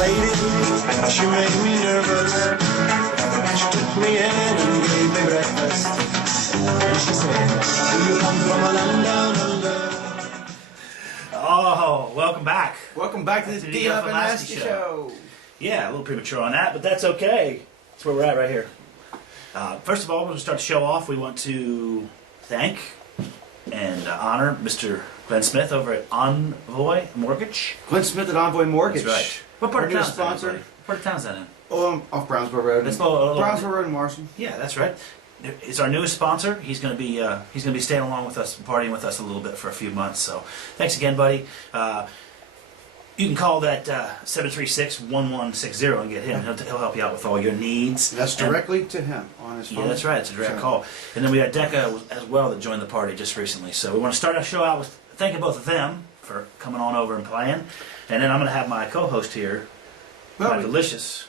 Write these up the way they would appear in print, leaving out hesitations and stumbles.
lady, she made me nervous. She took me in and gave me breakfast. And she said, do you come from a land down under? Oh, welcome back. Welcome back to the D Up and Nasty Show. Yeah, a little premature on that, but that's okay. That's where we're at right here. First of all, we're going to start the show off. We want to thank and honor Mr. Glenn Smith over at Envoy Mortgage. Glenn Smith at Envoy Mortgage. That's right. What part of Our town new is that in, sponsor. buddy? What part of town is that in? Off Brownsville Road. That's Brownsville Road in Marshall. Yeah, that's right. It's our newest sponsor. He's going to be staying along with us, partying with us a little bit for a few months. So, thanks again, buddy. You can call that 736-1160 and get him. He'll help you out with all your needs. That's directly to him on his phone. Yeah, that's right. It's a direct call. And then we got Decca as well that joined the party just recently. So we want to start our show out with thanking both of them for coming on over and playing. And then I'm going to have my co-host here, my delicious.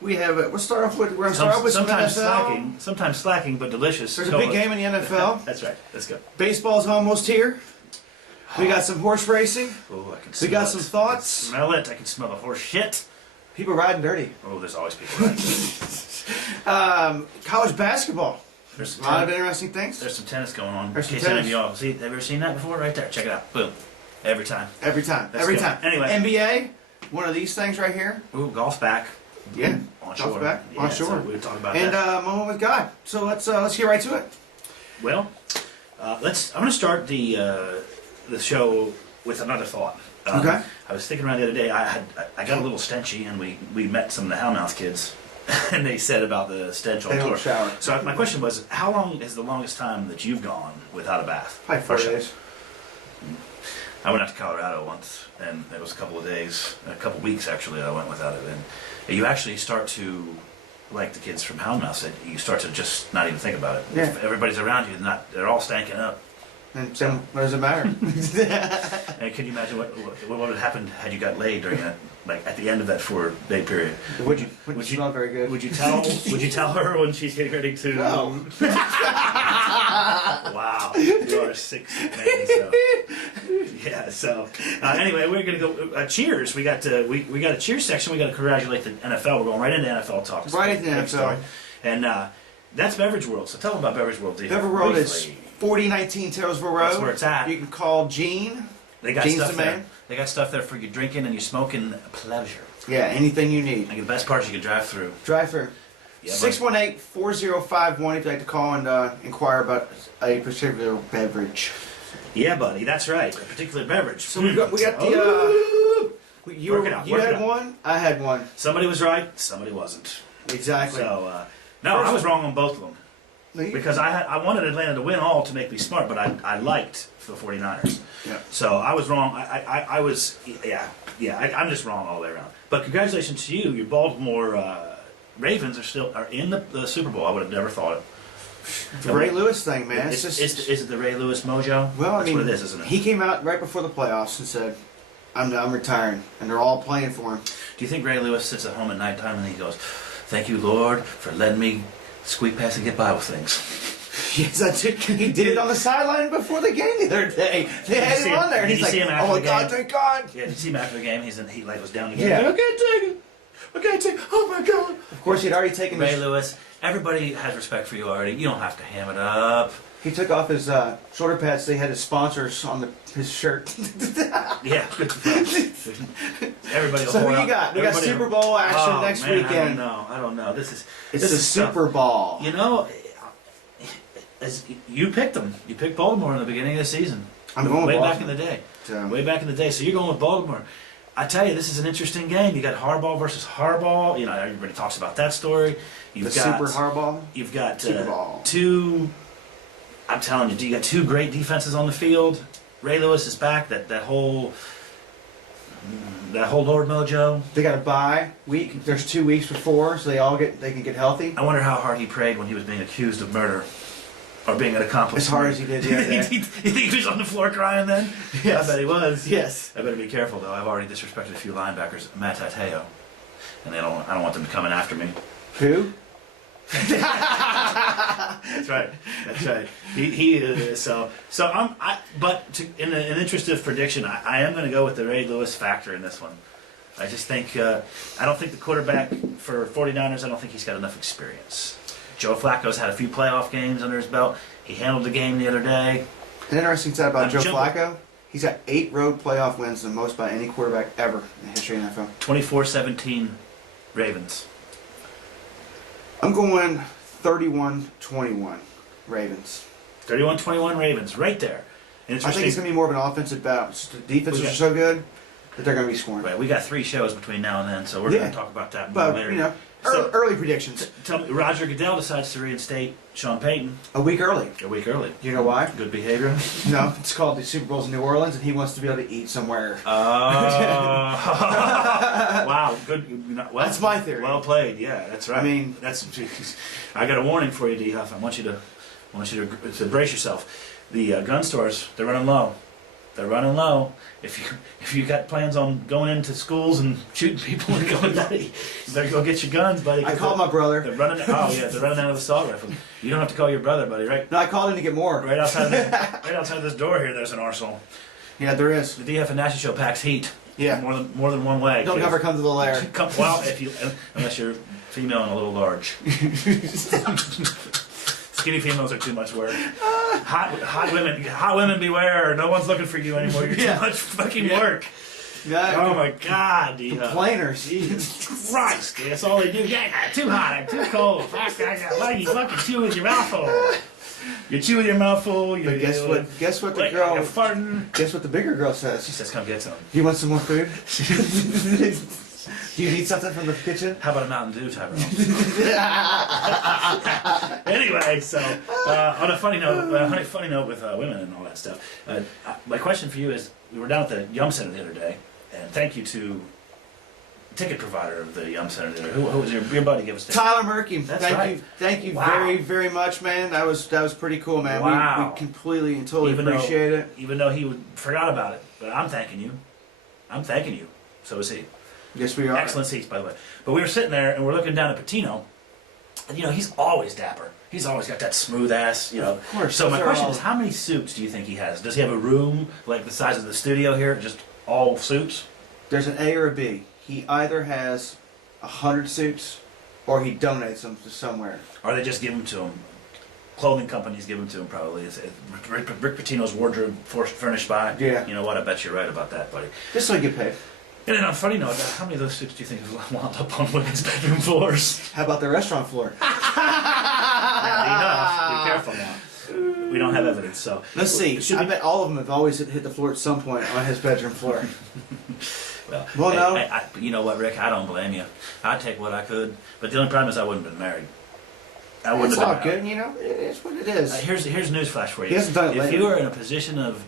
We'll start off with. We're going to start off with sometimes NFL. sometimes slacking, but delicious. There's a big game in the NFL. That's right. Let's go. Baseball's almost here. We got some horse racing. Oh, I can We smell got it. some thoughts. Smell it. I can smell the horse shit. People riding dirty. Oh, there's always people riding. College basketball. There's A lot of interesting things. There's some tennis going on. There's some In case any of tennis. y'all see, have you ever seen that before? Right there. Check it out. Boom. Every time. Every time. Let's Every go. time. Anyway. NBA. One of these things right here. Ooh, golf's back. Yeah. On Golf's shore. back. Yeah, On so shore. we'll talk about And that. moment with God. So let's get right to it. Well, I'm going to start the show with another thought. Okay. I was thinking around the other day. I got a little stenchy, and we met some of the Hellmouth kids, and they said about the stench on They tour. don't shower. So my question was, how long is the longest time that you've gone without a bath? Probably 4 Or shower? days. I went out to Colorado once, and it was a couple of days, a couple of weeks actually. I went without it, and you actually start to, like the kids from Hellmouth said, you start to just not even think about it. Yeah. If everybody's around you, they're all stanking up. And then what does it matter? And can you imagine what would have happened had you got laid during that, like at the end of that 4-day period? Wouldn't you smell very good. Would you tell her when she's getting ready to? No. Wow, you are a sick man. So. Yeah. So anyway, we're gonna go cheers. We got a cheers section. We got to congratulate the NFL. We're going right into NFL talk. Right into NFL. Story. And that's Beverage World. So tell them about Beverage World. Beverage World is briefly. 4019 Taylorsville Road. That's where it's at. You can call Gene. They got Gene's stuff the there. man. They got stuff there for you drinking and you smoking pleasure. Yeah, anything you need. And the best part is you can drive through. Drive through. Yeah, 618-4051 if you'd like to call and inquire about a particular beverage. Yeah, buddy, that's right. A particular beverage. So we got the. You Work it out, work it had out. one. I had one. Somebody was right. Somebody wasn't. Exactly. So no, I was wrong on both of them because I wanted Atlanta to win all to make me smart, but I liked the 49ers. Yeah. So I was wrong. I was I'm just wrong all the way around. But congratulations to you. Your Baltimore Ravens are in the Super Bowl. I would have never thought it. The Ray Lewis thing, man. Is it the Ray Lewis mojo? Well, That's I mean, what it is, isn't it? he came out right before the playoffs and said, "I'm retiring," and they're all playing for him. Do you think Ray Lewis sits at home at nighttime and he goes, "Thank you, Lord, for letting me squeak past and get by with things"? Yes, I did. He did it on the sideline before the game the other day. They had him on there, and Did he's you like, see him after "Oh my the God, game? thank God!" Yeah, did you see him after the game? He was down again. Yeah. I can't take it. I can't take it. Oh my God. Of course, he'd already taken Ray his. Lewis, everybody has respect for you already. You don't have to ham it up. He took off his shoulder pads. They had his sponsors on his shirt. Yeah, good for him. Everybody will So who hold you up. got? We got Everybody Super will- Bowl action Oh, next man, weekend. I don't know. This It's is the stuff. Super Bowl. You know, as you picked them. You picked Baltimore in the beginning of the season. I'm going with way back in Baltimore. the day. So- Way back in the day. So you're going with Baltimore. I tell you, this is an interesting game. You got Harbaugh versus Harbaugh. You know, everybody talks about that story. You've The got Super Harbaugh. You've got Super Bowl. two. I'm telling you, you got two great defenses on the field. Ray Lewis is back. That whole Lord Mojo. They got a bye week. There's 2 weeks before, so they can get healthy. I wonder how hard he prayed when he was being accused of murder or being an accomplice. As hard as he did the other day. You think he was on the floor crying then? Yes. I bet he was. Yes. I better be careful though. I've already disrespected a few linebackers, Matt Tateo, and I don't want them coming after me. Who? That's right. That's right. But in an interest of prediction, I am going to go with the Ray Lewis factor in this one. I just think I don't think the quarterback for 49ers. I don't think he's got enough experience. Joe Flacco's had a few playoff games under his belt. He handled the game the other day. An interesting stat about I'm Joe jumping. Flacco. He's got 8 road playoff wins, the most by any quarterback ever in the history of the NFL. 24-17 Ravens. I'm going 31-21 Ravens. 31-21 Ravens. Right there. And I think it's going to be more of an offensive battle. Just the defenses are so good that they're going to be scoring. Right, we got 3 shows between now and then, so we're going to talk about that more But, later. you know, So- early predictions. Tell me, Roger Goodell decides to reinstate Sean Payton A week early. a week early. You know why? Good behavior. No, it's called the Super Bowl's in New Orleans, and he wants to be able to eat somewhere. Wow, good. Well, That's my theory. Well played. Yeah, that's right. I mean- that's. I got a warning for you, D Huff. I want you to brace yourself. The gun stores, they're running low. They're running low. If you got plans on going into schools and shooting people and going nutty, you better go get your guns, buddy. I called my brother. They're running. Oh yeah, they're running out of assault rifles. You don't have to call your brother, buddy. Right. No, I called him to get more. Right outside this door here, there's an arsenal. Yeah, there is. The DF and National Show packs heat. Yeah. More than one way. Don't ever come to the lair. Well, unless you're female and a little large. Skinny females are too much work. Hot women beware. No one's looking for you anymore. You're Yeah. too much fucking Yeah. work. Yeah, Oh my God, D. complainers. Jesus Christ, dude, that's all they do. Yeah, too hot, I'm too cold. Fuck, why you fucking chew with your mouth full? You chew with your mouth full. You, But guess what? Guess what the Like, girl? you're farting. Guess what the bigger girl She says? says, "Come get some." You want some more food? Do you need something from the kitchen? How about a Mountain Dew, Tyrone? Anyway, so on a funny note with women and all that stuff, my question for you is: we were down at the Yum Center the other day, and thank you to the ticket provider of the Yum Center the other. Who was your buddy? Give us the Tyler Murky, That's thank right. you, thank you Wow. very, very much, man. That was pretty cool, man. Wow. We completely and totally Even though- appreciate it. Even though he forgot about it, but I'm thanking you. I'm thanking you. So is he. Yes, we are. Excellent seats, by the way. But we were sitting there and we're looking down at Patino, and he's always dapper. He's always got that smooth ass, Of course. So my those are question all- is, how many suits do you think he has? Does he have a room like the size of the studio here, just all suits? There's an A or a B. He either has 100 suits, or he donates them to somewhere. Or they just give them to him? Clothing companies give them to him, probably. Rick Pitino's wardrobe furnished by. Yeah. You know what? I bet you're right about that, buddy. Just so he get paid. And then on a funny note, how many of those suits do you think have wound up on women's bedroom floors? How about the restaurant floor? Enough. Be careful now. We don't have evidence, so. Let's see. Should I we- bet all of them have always hit the floor at some point on his bedroom floor. Well, Well, no. you know what, Rick? I don't blame you. I'd take what I could, but the only problem is I wouldn't have been married. I wouldn't It's have all been good, you know. It is what it is. Here's a newsflash for you. He hasn't done it If lately. you are in a position of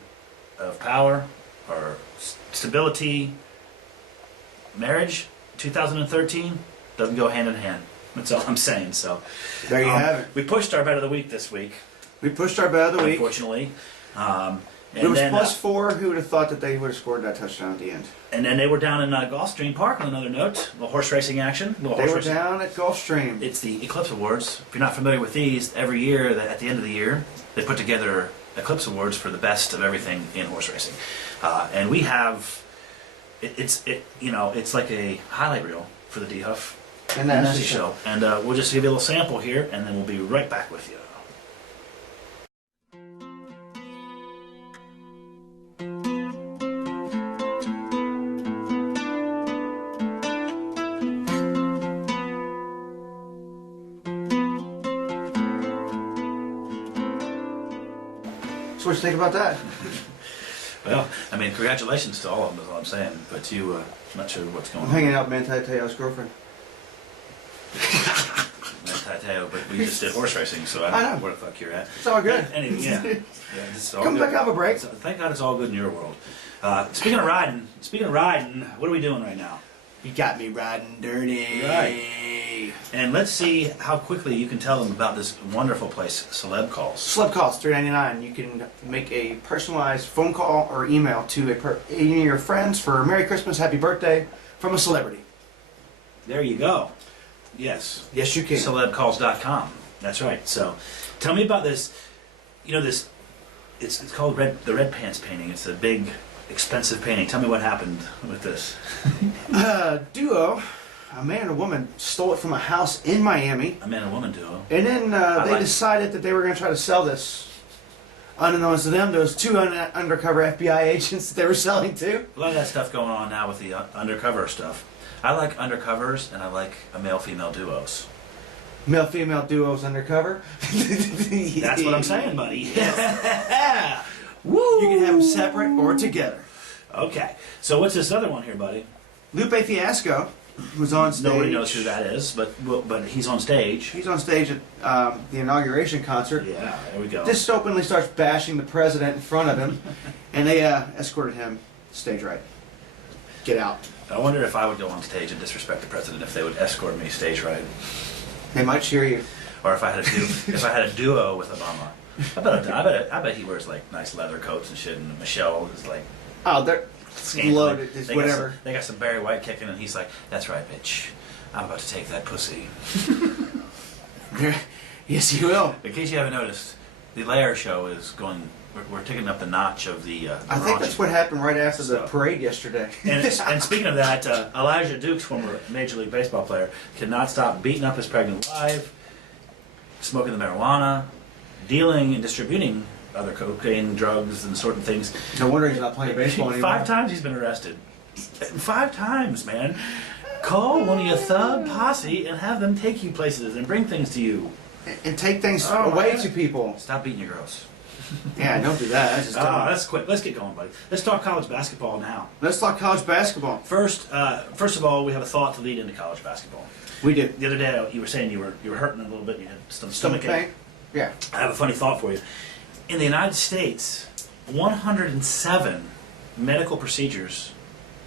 power or stability, marriage, 2013 doesn't go hand in hand. That's all I'm saying. So There you have it. We pushed our bet of the week this week, We pushed our bet of the week. unfortunately. It was then, +4. Who would have thought that they would have scored that touchdown at the end? and then they were down in Gulfstream Park on another note. A little horse racing action. Little They horse were racing. down at Gulfstream. It's the Eclipse Awards. If you're not familiar with these, every year at the end of the year, they put together Eclipse Awards for the best of everything in horse racing, and we have it's like a highlight reel for the D Huff And and that's Nasty Show, and we'll just give you a little sample here, and then we'll be right back with you. So what you think about that? Well, I mean, congratulations to all of them, is all I'm saying. But you, I'm not sure what's going I'm on. hanging out with Manti Te'o's girlfriend. Tateo, but we just did horse racing, so I I don't know. know where the fuck you're at. It's all good. Anyway, yeah, this is all Come good. back, have a break. So, thank God it's all good in your world. Speaking of riding, what are we doing right now? You got me riding dirty. Right. And let's see how quickly you can tell them about this wonderful place, Celeb Calls. Celeb calls $3.99. You can make a personalized phone call or email to any of your friends for Merry Christmas, Happy Birthday from a celebrity. There you go. Yes. Yes, you can. Celebcalls.com. That's right. So, tell me about this. You know this. It's called the Red Pants painting. It's a big expensive painting. Tell me what happened with this. Duo, a man and a woman, stole it from a house in Miami, A man and woman duo. and then I they like- decided that they were going to try to sell this. Unbeknownst to them, there was two undercover FBI agents that they were selling to. A lot of that stuff going on now with the undercover stuff. I like undercovers and I like a male-female duos. Male-female duos undercover. That's what I'm saying, buddy. Woo! You can have them separate or together. Okay, so what's this other one here, buddy? Lupe Fiasco was on stage. Nobody knows who that is, but he's on stage. He's on stage at the inauguration concert. Yeah, there we go. Just openly starts bashing the president in front of him, and they escorted him stage right. Get out. I wonder if I would go on stage and disrespect the president if they would escort me stage right, They might cheer you. or if I had a duo with Obama. I bet he wears like nice leather coats and shit, and Michelle is like Oh, they're scantily. loaded. Just They got whatever. they got some Barry White kicking, and he's like, "That's right, bitch. I'm about to take that pussy." Yes, you will. In case you haven't noticed, the Lair show is going. We're taking up the notch of the. I think that's what happened right after the So- parade yesterday. And speaking of that, Elijah Dukes, former Major League Baseball player, cannot stop beating up his pregnant wife, smoking the marijuana, dealing and distributing other cocaine, drugs, and certain things. No wonder he's not playing baseball anymore. 5 times he's been arrested. 5 times, man. Call one of your thug posse and have them take you places and bring things to you. And take things Oh, away man. to people. Stop beating your girls. Yeah, don't do that. That's just dumb. Let's quit. Let's get going, buddy. Let's talk college basketball now. Let's talk college basketball. First of all, we have a thought to lead into college basketball. We did. The other day, you were saying you were hurting a little bit. You had some Stomach pain? ache. Yeah. I have a funny thought for you. In the United States, 107 medical procedures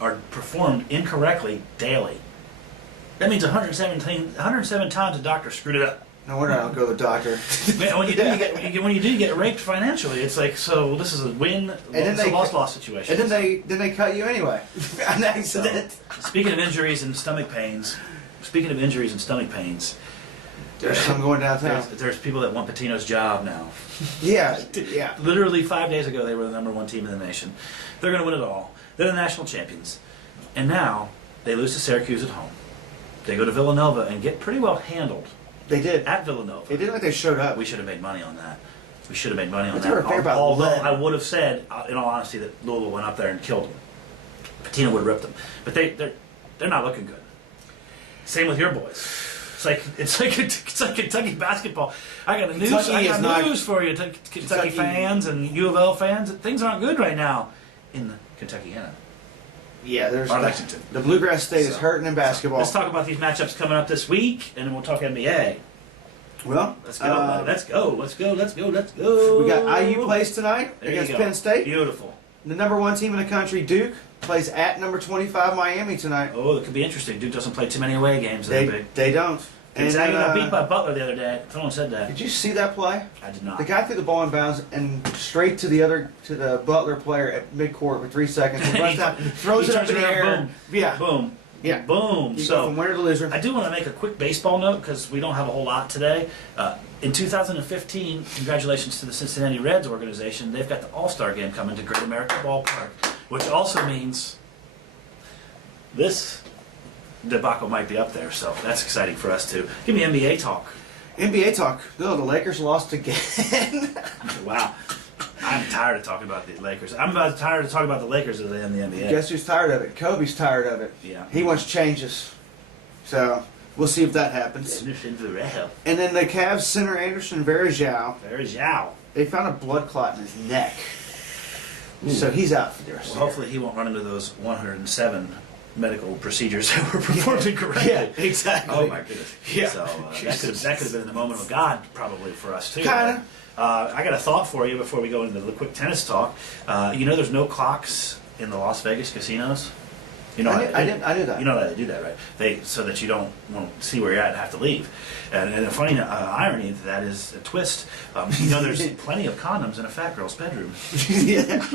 are performed incorrectly daily. That means 107 times a doctor screwed it up. No wonder I don't go to the doctor. Man, when you do, you get raped financially. It's like, so this is a win, it's a loss situation. And then they cut you anyway. An accident. Speaking of injuries and stomach pains, There's some going downtown. there's people that want Patino's job now. Yeah. Yeah. Literally 5 days ago, they were the number 1 team in the nation. They're going to win it all. They're the national champions. And now, they lose to Syracuse at home. They go to Villanova and get pretty well handled They did. at Villanova. It didn't like they showed up. We should have made money on that. We should have made money on But they were that. fair about Although Len. I would have said, in all honesty, that Louisville went up there and killed them. Patino would have ripped them. But they're not looking good. Same with your boys. It's like Kentucky basketball. I got Kentucky is not- news for you, Kentucky fans and U of L fans. Things aren't good right now in Kentuckiana. Yeah, there's Or Lexington. the Bluegrass State is So- hurting in basketball. Let's talk about these matchups coming up this week, and then we'll talk NBA. Well, Let's go, buddy. Let's go. we got IU plays tonight There you against go. Penn State. Beautiful. The number 1 team in the country, Duke, plays at number 25 Miami tonight. Oh, it could be interesting. Duke doesn't play too many away games. They're big. They don't. Gonzaga then, got beat by Butler the other day. Someone said that. Did you see that play? I did not. The guy threw the ball in bounds and straight to the Butler player at midcourt with 3 seconds. And runs down, throws He it up turns in the around, air. boom. Yeah. Boom. Yeah. Boom. You go So from winner to loser. I do want to make a quick baseball note because we don't have a whole lot today. In 2015, congratulations to the Cincinnati Reds organization. They've got the All-Star game coming to Great America Ballpark, which also means this debacle might be up there. So that's exciting for us too. Give me NBA talk. NBA talk. No, the Lakers lost again. Wow. I'm tired of talking about the Lakers. I'm about tired of talking about the Lakers as they end the NBA. Guess who's tired of it? Kobe's tired of it. Yeah. He wants changes. So we'll see if that happens. Anderson Varela. And then the Cavs center Anderson Varejao, There's Yao. they found a blood clot in his neck. So he's out for the rest Well, of the hopefully he won't run into those 107 medical procedures that were performed incorrectly. Yeah, exactly. Oh my goodness. Yeah. So that could have been the moment of God probably for us too. Kinda. I got a thought for you before we go into the quick tennis talk. You know, there's no clocks in the Las Vegas casinos. You know, I knew that. You know that they do that, right? So that you don't want to see where you're at and have to leave. And a funny irony to that is a twist. You know, there's plenty of condoms in a fat girl's bedroom. Yeah.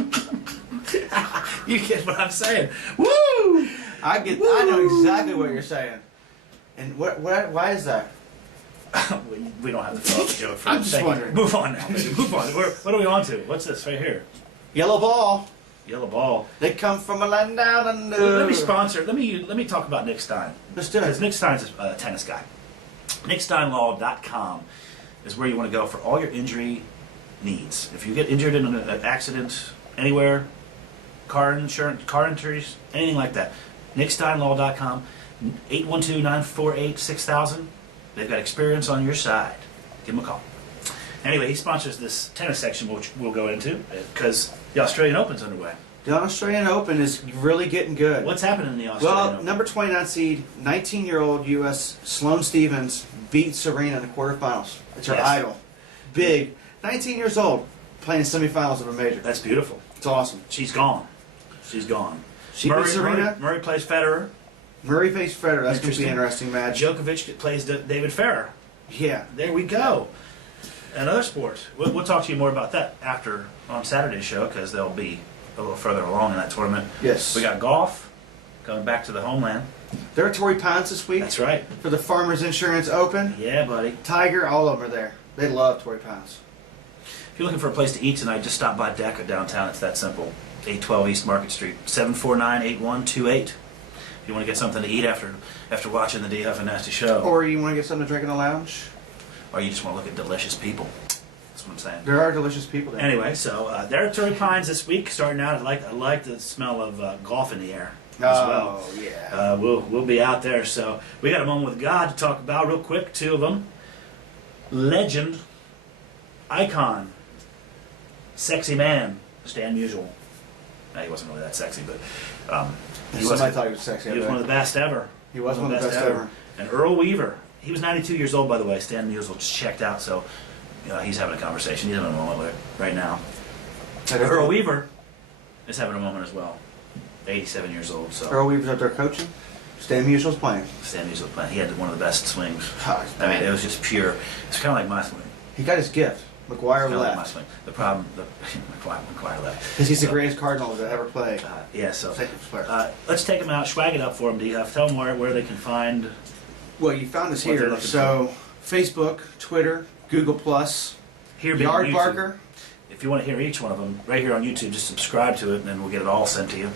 You get what I'm saying? Woo! I know exactly what you're saying. And why is that? We don't have to fill out the joke for I'm just Thank you. wondering. Move on now, baby. Move on. What are we on to? What's this right here? Yellow ball. Yellow ball. They come from a land down under. Let me sponsor. Let me talk about Nick Stein. Let's do Because it. Nick Stein's a tennis guy. NickSteinLaw.com is where you want to go for all your injury needs. If you get injured in an accident anywhere, car insurance, car injuries, anything like that, NickSteinLaw.com, 812-948-6000. They've got experience on your side. Give them a call. Anyway, he sponsors this tennis section, which we'll go into, because the Australian Open's underway. The Australian Open is really getting good. What's happening in the Australian Well, Open? number 29 seed, 19-year-old U.S. Sloane Stephens beat Serena in the quarterfinals. It's her Yes. idol. Big. 19 years old, playing semifinals of a major. That's beautiful. It's awesome. She's gone. She's gone. She beat Serena. Murray plays Federer. Murray faced Federer. That's going to be an Interesting. interesting match. Djokovic plays David Ferrer. Yeah. There we go. Another sport. We'll talk to you more about that after on Saturday's show because they'll be a little further along in that tournament. Yes. We got golf going back to the homeland. There are Torrey Pines this week That's right. for the Farmers Insurance Open. Yeah, buddy. Tiger, all of them are there. They love Torrey Pines. If you're looking for a place to eat tonight, just stop by DECA downtown. It's that simple. 812 East Market Street, 749-8128. If you want to get something to eat after watching the DF and Nasty show, Or you want to get something to drink in the lounge? or you just want to look at delicious people. That's what I'm saying. There are delicious people there. Anyway, so there are Torrey Pines this week. Starting out, I like the smell of golf in the air as well. Oh, yeah. We'll be out there. So we got a moment with God to talk about real quick. Two of them: legend, icon, sexy man, Stan Musial. He wasn't really that sexy, but he Somebody thought he was sexy. he was one of the best ever. He was one of the best ever. And Earl Weaver, he was 92 years old, by the way. Stan Musial just checked out, so he's having a conversation. He's having a moment with it right now. Earl Weaver is having a moment as well. 87 years old, so Earl Weaver's out there coaching. Stan Musial's playing. Stan Musial playing. He had one of the best swings. Oh, I mean, it was just pure. It's kind of like my swing. he got his gift. McGuire It's kinda like my left. swing. The problem, McGuire left. Because he's the So, greatest Cardinal to ever play. Yeah, so Second player. let's take them out, swag it up for them, D-Huff. Tell them where they can find. Well, you found us what they're here. looking So, Facebook, Twitter, Google Plus, Here being Yard YouTube. Barker. If you want to hear each one of them, right here on YouTube, just subscribe to it, and then we'll get it all sent to you.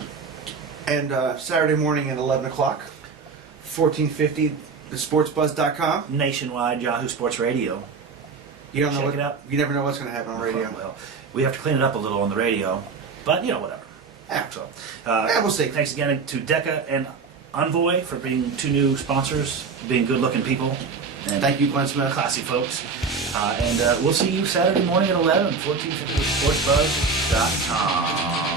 And Saturday morning at 11 o'clock, 1450, thesportsbuzz.com. Nationwide Yahoo Sports Radio. You don't know Check what, it out. You never know what's going to happen on radio. Well, we have to clean it up a little on the radio, but whatever. Yeah. So, Yeah, we'll see. Thanks again to DECA and Envoy for being two new sponsors, being good-looking people, and Thank you, Glenn Smith. classy folks. And we'll see you Saturday morning at 11, 1450 sportsbuzz.com.